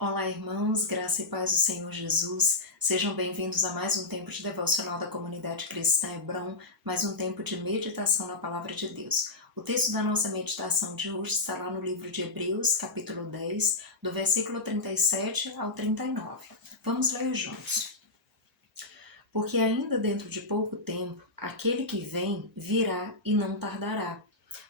Olá, irmãos, graça e paz do Senhor Jesus. Sejam bem-vindos a mais um tempo de devocional da comunidade cristã Hebron, mais um tempo de meditação na palavra de Deus. O texto da nossa meditação de hoje está lá no livro de Hebreus, capítulo 10, do versículo 37 ao 39. Vamos ler juntos. Porque ainda dentro de pouco tempo, aquele que vem virá e não tardará.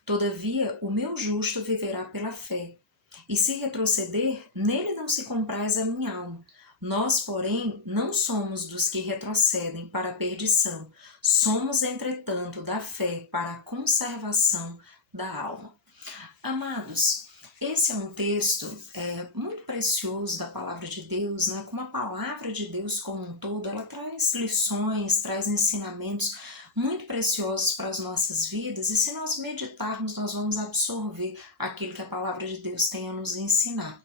Todavia, o meu justo viverá pela fé. E se retroceder, nele não se compraz a minha alma. Nós, porém, não somos dos que retrocedem para a perdição. Somos, entretanto, da fé para a conservação da alma. Amados, esse é um texto muito precioso da palavra de Deus, né? Como a palavra de Deus como um todo, ela traz lições, traz ensinamentos muito preciosos para as nossas vidas, e se nós meditarmos, nós vamos absorver aquilo que a palavra de Deus tem a nos ensinar.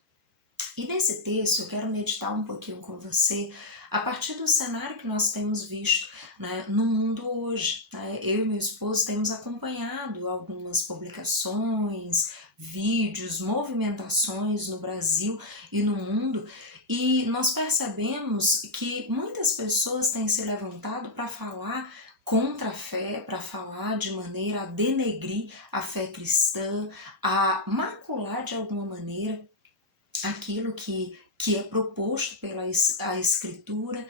E nesse texto eu quero meditar um pouquinho com você a partir do cenário que nós temos visto, né, no mundo hoje. Né? Eu e meu esposo temos acompanhado algumas publicações, vídeos, movimentações no Brasil e no mundo, e nós percebemos que muitas pessoas têm se levantado para falar contra a fé, para falar de maneira a denegrir a fé cristã, a macular de alguma maneira aquilo que é proposto pela a Escritura,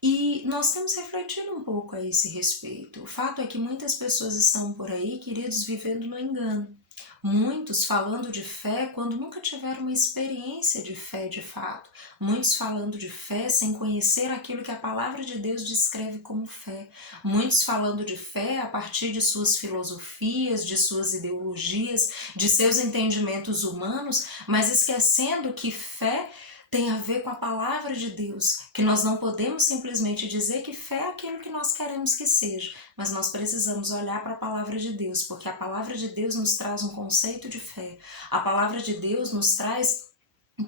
e nós temos refletido um pouco a esse respeito. O fato é que muitas pessoas estão por aí, queridos, vivendo no engano. Muitos falando de fé quando nunca tiveram uma experiência de fé de fato. Muitos falando de fé sem conhecer aquilo que a palavra de Deus descreve como fé. Muitos falando de fé a partir de suas filosofias, de suas ideologias, de seus entendimentos humanos, mas esquecendo que fé tem a ver com a palavra de Deus, que nós não podemos simplesmente dizer que fé é aquilo que nós queremos que seja, mas nós precisamos olhar para a palavra de Deus, porque a palavra de Deus nos traz um conceito de fé, a palavra de Deus nos traz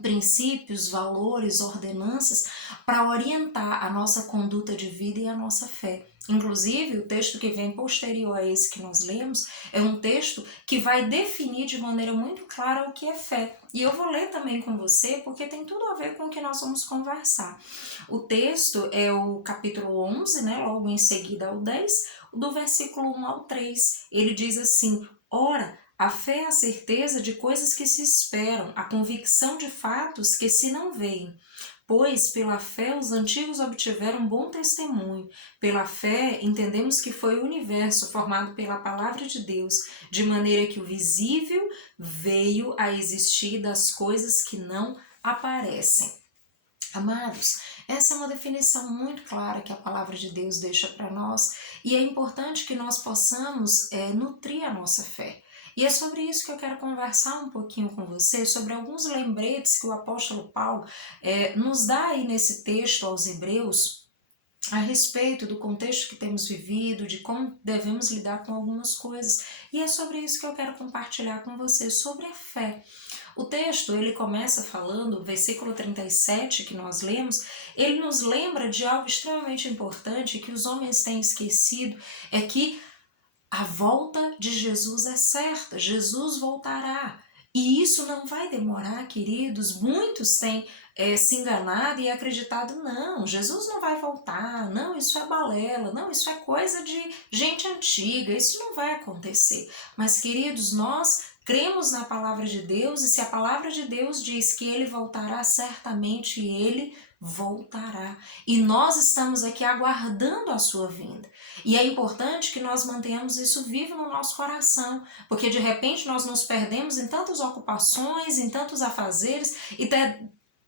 princípios, valores, ordenanças para orientar a nossa conduta de vida e a nossa fé. Inclusive, o texto que vem posterior a esse que nós lemos é um texto que vai definir de maneira muito clara o que é fé. E eu vou ler também com você, porque tem tudo a ver com o que nós vamos conversar. O texto é o capítulo 11, né, logo em seguida ao 10, do versículo 1 ao 3. Ele diz assim: Ora, a fé é a certeza de coisas que se esperam, a convicção de fatos que se não veem. Pois, pela fé, os antigos obtiveram bom testemunho. Pela fé, entendemos que foi o universo formado pela palavra de Deus, de maneira que o visível veio a existir das coisas que não aparecem. Amados, essa é uma definição muito clara que a palavra de Deus deixa para nós, e é importante que nós possamos nutrir a nossa fé. E é sobre isso que eu quero conversar um pouquinho com você, sobre alguns lembretes que o apóstolo Paulo nos dá aí nesse texto aos Hebreus, a respeito do contexto que temos vivido, de como devemos lidar com algumas coisas. E é sobre isso que eu quero compartilhar com você, sobre a fé. O texto, ele começa falando, o versículo 37 que nós lemos, ele nos lembra de algo extremamente importante que os homens têm esquecido, é que a volta de Jesus é certa, Jesus voltará. E isso não vai demorar, queridos. Muitos têm se enganado e acreditado, não, Jesus não vai voltar, não, isso é balela, não, isso é coisa de gente antiga, isso não vai acontecer. Mas, queridos, nós cremos na palavra de Deus, e se a palavra de Deus diz que ele voltará, certamente ele voltará. E nós estamos aqui aguardando a sua vinda. E é importante que nós mantenhamos isso vivo no nosso coração, porque de repente nós nos perdemos em tantas ocupações, em tantos afazeres, e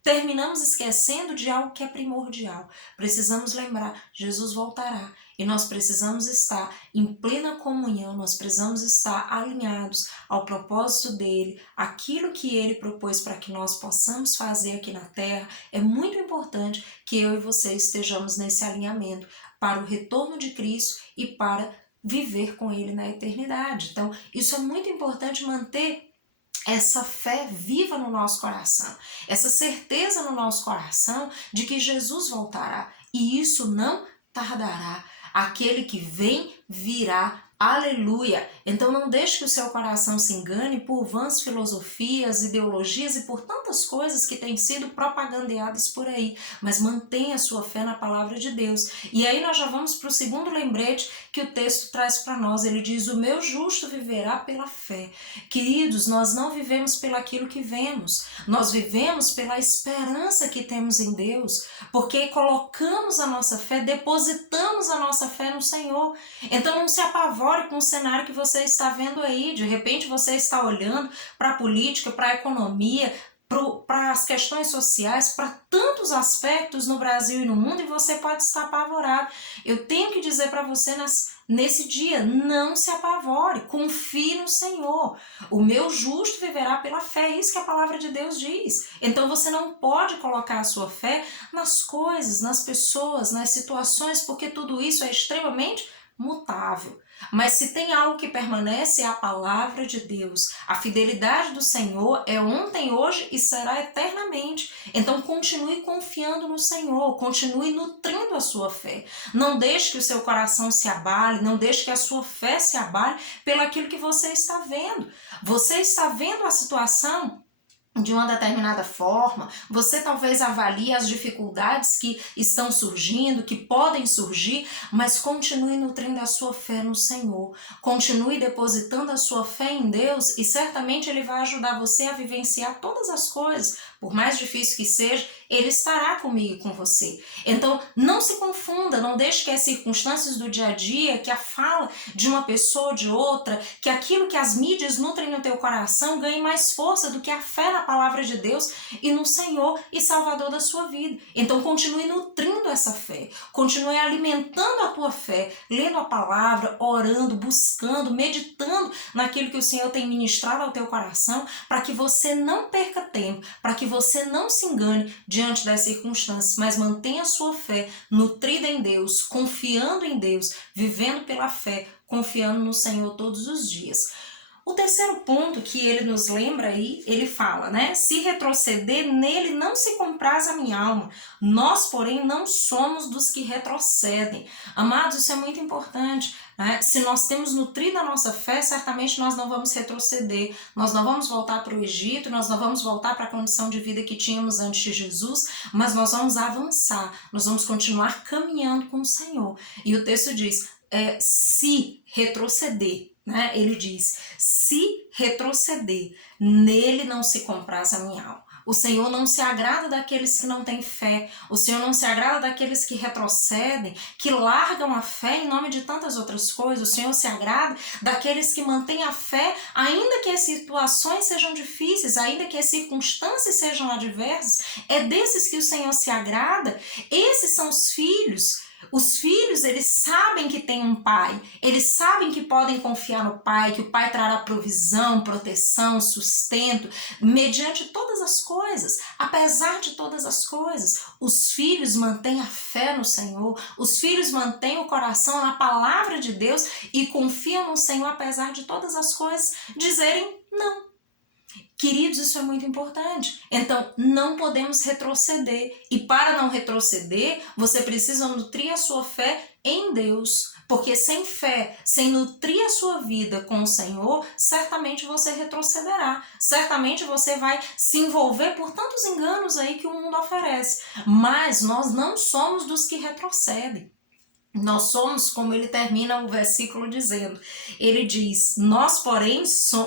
terminamos esquecendo de algo que é primordial. Precisamos lembrar, Jesus voltará, e nós precisamos estar em plena comunhão, nós precisamos estar alinhados ao propósito dele, aquilo que ele propôs para que nós possamos fazer aqui na terra. É muito importante que eu e você estejamos nesse alinhamento para o retorno de Cristo e para viver com ele na eternidade. Então, isso é muito importante, manter essa fé viva no nosso coração, essa certeza no nosso coração de que Jesus voltará, e isso não tardará. Aquele que vem virá, aleluia. Então não deixe que o seu coração se engane por vãs filosofias, ideologias e por tantas coisas que têm sido propagandeadas por aí, mas mantenha a sua fé na palavra de Deus. E aí nós já vamos para o segundo lembrete que o texto traz para nós. Ele diz: o meu justo viverá pela fé. Queridos, nós não vivemos pelaquilo que vemos, nós vivemos pela esperança que temos em Deus, porque colocamos a nossa fé, depositamos a nossa fé no Senhor. Então não se apavore com o cenário que você está vendo aí. De repente você está olhando para a política, para a economia, para as questões sociais, para tantos aspectos no Brasil e no mundo, e você pode estar apavorado. Eu tenho que dizer para você nesse dia: não se apavore, confie no Senhor. O meu justo viverá pela fé, é isso que a palavra de Deus diz. Então você não pode colocar a sua fé nas coisas, nas pessoas, nas situações, porque tudo isso é extremamente mutável. Mas se tem algo que permanece, é a palavra de Deus. A fidelidade do Senhor é ontem, hoje e será eternamente. Então continue confiando no Senhor, continue nutrindo a sua fé. Não deixe que o seu coração se abale, não deixe que a sua fé se abale pelo aquilo que você está vendo. Você está vendo a situação de uma determinada forma, você talvez avalie as dificuldades que estão surgindo, que podem surgir, mas continue nutrindo a sua fé no Senhor, continue depositando a sua fé em Deus, e certamente Ele vai ajudar você a vivenciar todas as coisas. Por mais difícil que seja, Ele estará comigo e com você. Então não se confunda, não deixe que as circunstâncias do dia a dia, que a fala de uma pessoa ou de outra, que aquilo que as mídias nutrem no teu coração ganhe mais força do que a fé na palavra de Deus e no Senhor e Salvador da sua vida. Então continue nutrindo essa fé, continue alimentando a tua fé, lendo a palavra, orando, buscando, meditando naquilo que o Senhor tem ministrado ao teu coração, para que você não perca tempo, para que você não se engane diante das circunstâncias, mas mantenha a sua fé nutrida em Deus, confiando em Deus, vivendo pela fé, confiando no Senhor todos os dias. O terceiro ponto que ele nos lembra aí, ele fala, né? Se retroceder, nele não se compraz a minha alma. Nós, porém, não somos dos que retrocedem. Amados, isso é muito importante, né? Se nós temos nutrido a nossa fé, certamente nós não vamos retroceder. Nós não vamos voltar para o Egito, nós não vamos voltar para a condição de vida que tínhamos antes de Jesus, mas nós vamos avançar, nós vamos continuar caminhando com o Senhor. E o texto diz, se retroceder, né? Ele diz: se retroceder, nele não se compraz a minha alma. O Senhor não se agrada daqueles que não têm fé. O Senhor não se agrada daqueles que retrocedem, que largam a fé em nome de tantas outras coisas. O Senhor se agrada daqueles que mantêm a fé, ainda que as situações sejam difíceis, ainda que as circunstâncias sejam adversas. É desses que o Senhor se agrada. Esses são os filhos. Os filhos, eles sabem que tem um pai, eles sabem que podem confiar no pai, que o pai trará provisão, proteção, sustento, mediante todas as coisas, apesar de todas as coisas. Os filhos mantêm a fé no Senhor, os filhos mantêm o coração na palavra de Deus e confiam no Senhor apesar de todas as coisas dizerem não. Queridos, isso é muito importante. Então, não podemos retroceder. E para não retroceder, você precisa nutrir a sua fé em Deus. Porque sem fé, sem nutrir a sua vida com o Senhor, certamente você retrocederá. Certamente você vai se envolver por tantos enganos aí que o mundo oferece. Mas nós não somos dos que retrocedem. Nós somos, como ele termina o versículo dizendo, ele diz, nós porém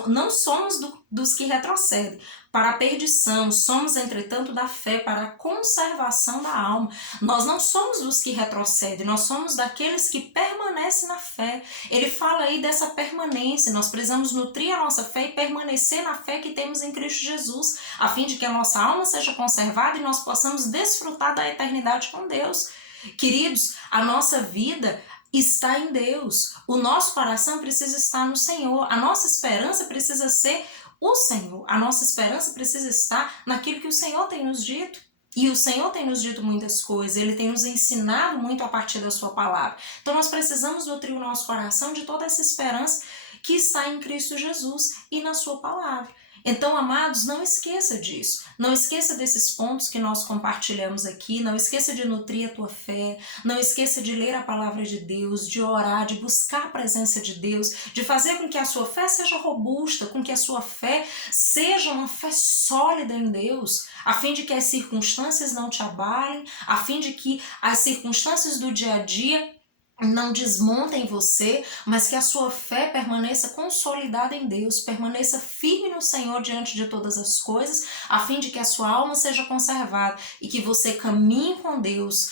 não somos dos que retrocedem para a perdição, somos entretanto da fé para a conservação da alma. Nós não somos dos que retrocedem, nós somos daqueles que permanecem na fé. Ele fala aí dessa permanência, nós precisamos nutrir a nossa fé e permanecer na fé que temos em Cristo Jesus, a fim de que a nossa alma seja conservada e nós possamos desfrutar da eternidade com Deus. Queridos, a nossa vida está em Deus, o nosso coração precisa estar no Senhor, a nossa esperança precisa ser o Senhor, a nossa esperança precisa estar naquilo que o Senhor tem nos dito. E o Senhor tem nos dito muitas coisas, Ele tem nos ensinado muito a partir da sua palavra. Então nós precisamos nutrir o nosso coração de toda essa esperança que está em Cristo Jesus e na sua palavra. Então, amados, não esqueça disso. Não esqueça desses pontos que nós compartilhamos aqui. Não esqueça de nutrir a tua fé. Não esqueça de ler a palavra de Deus, de orar, de buscar a presença de Deus, de fazer com que a sua fé seja robusta, com que a sua fé seja uma fé sólida em Deus, a fim de que as circunstâncias não te abalem, a fim de que as circunstâncias do dia a dia não desmontem você, mas que a sua fé permaneça consolidada em Deus, permaneça firme no Senhor diante de todas as coisas, a fim de que a sua alma seja conservada e que você caminhe com Deus,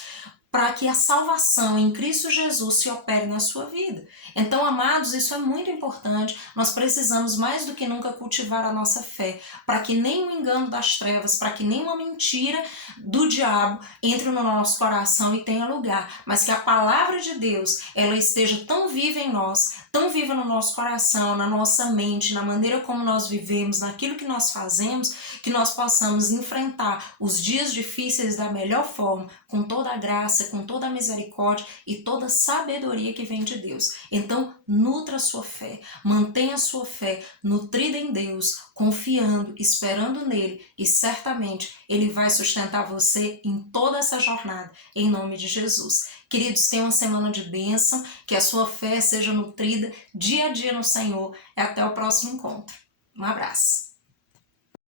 para que a salvação em Cristo Jesus se opere na sua vida. Então, amados, isso é muito importante. Nós precisamos mais do que nunca cultivar a nossa fé, para que nem o engano das trevas, para que nenhuma mentira do diabo entre no nosso coração e tenha lugar, mas que a palavra de Deus, ela esteja tão viva em nós, tão viva no nosso coração, na nossa mente, na maneira como nós vivemos, naquilo que nós fazemos, que nós possamos enfrentar os dias difíceis da melhor forma, com toda a graça, com toda a misericórdia e toda a sabedoria que vem de Deus. Então, nutra a sua fé, mantenha a sua fé nutrida em Deus, confiando, esperando nele, e certamente ele vai sustentar você em toda essa jornada, em nome de Jesus. Queridos, tenham uma semana de bênção, que a sua fé seja nutrida dia a dia no Senhor. E até o próximo encontro. Um abraço.